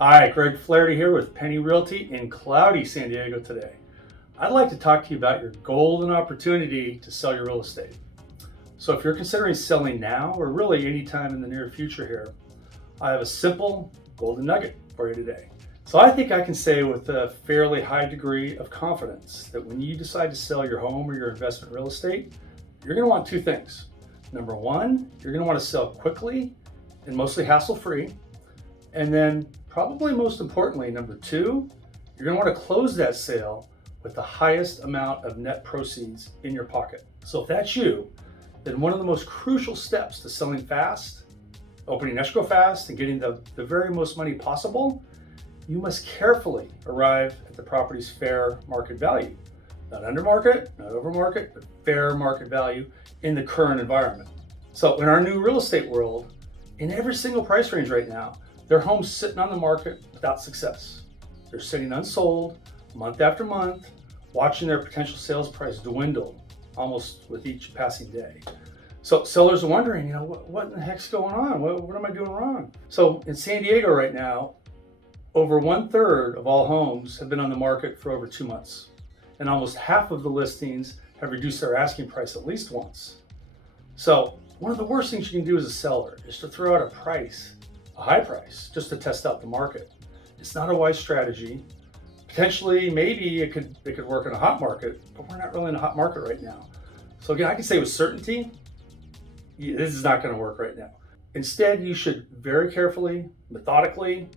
Hi, Greg Flaherty here with Penny Realty in cloudy San Diego today. I'd like to talk to you about your golden opportunity to sell your real estate. So if you're considering selling now or really anytime in the near future here, I have a simple golden nugget for you today. So I think I can say with a fairly high degree of confidence that when you decide to sell your home or your investment real estate, you're going to want two things. Number one, you're going to want to sell quickly and mostly hassle-free. And then probably most importantly, number two, you're going to want to close that sale with the highest amount of net proceeds in your pocket. So if that's you, then one of the most crucial steps to selling fast, opening escrow fast, and getting the very most money possible, you must carefully arrive at the property's fair market value. Not under market, not over market, but fair market value in the current environment. So in our new real estate world, in every single price range right now, there are homes sitting on the market without success. They're sitting unsold month after month, watching their potential sales price dwindle almost with each passing day. So sellers are wondering, what in the heck's going on? What am I doing wrong? So in San Diego right now, over 1/3 of all homes have been on the market for over 2 months. And almost half of the listings have reduced their asking price at least once. So one of the worst things you can do as a seller is to throw out a high price, just to test out the market. It's not a wise strategy. Potentially, maybe it could work in a hot market, but we're not really in a hot market right now. So again, I can say with certainty, this is not going to work right now. Instead, you should very carefully, methodically,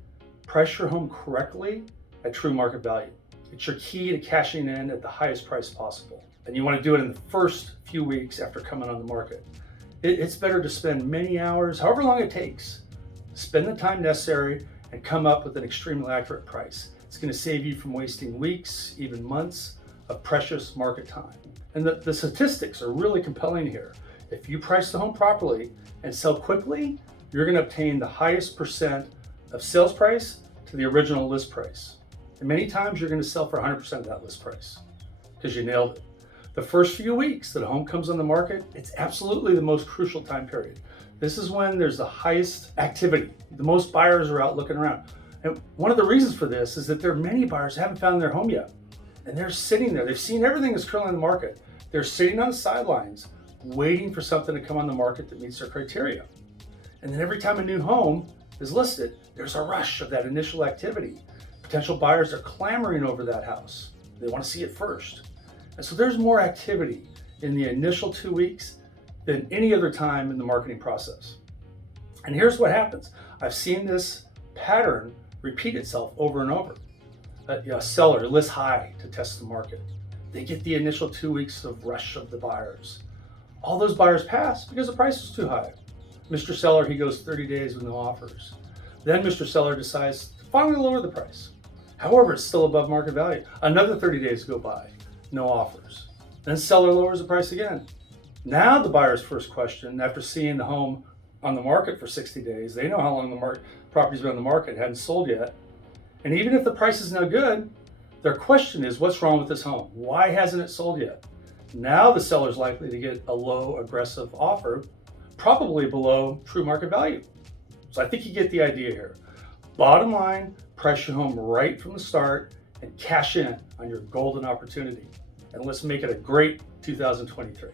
price your home correctly at true market value. It's your key to cashing in at the highest price possible. And you want to do it in the first few weeks after coming on the market. It's better to spend many hours, however long it takes, spend the time necessary and come up with an extremely accurate price. It's going to save you from wasting weeks, even months of precious market time. And the statistics are really compelling here. If you price the home properly and sell quickly, you're going to obtain the highest percent of sales price to the original list price. And many times you're going to sell for 100% of that list price because you nailed it. The first few weeks that a home comes on the market, it's absolutely the most crucial time period. This is when there's the highest activity. The most buyers are out looking around. And one of the reasons for this is that there are many buyers who haven't found their home yet. And they're sitting there. They've seen everything that's currently on the market. They're sitting on the sidelines, waiting for something to come on the market that meets their criteria. And then every time a new home is listed, there's a rush of that initial activity. Potential buyers are clamoring over that house. They want to see it first. And so there's more activity in the initial 2 weeks than any other time in the marketing process. And here's what happens. I've seen this pattern repeat itself over and over. A seller lists high to test the market. They get the initial 2 weeks of rush of the buyers. All those buyers pass because the price is too high. Mr. Seller, he goes 30 days with no offers. Then Mr. Seller decides to finally lower the price. However, it's still above market value. Another 30 days go by, no offers. Then seller lowers the price again. Now the buyer's first question, after seeing the home on the market for 60 days, they know how long the property's been on the market, hadn't sold yet. And even if the price is no good, their question is, what's wrong with this home? Why hasn't it sold yet? Now the seller's likely to get a low aggressive offer, probably below true market value. So I think you get the idea here. Bottom line, price your home right from the start and cash in on your golden opportunity. And let's make it a great 2023.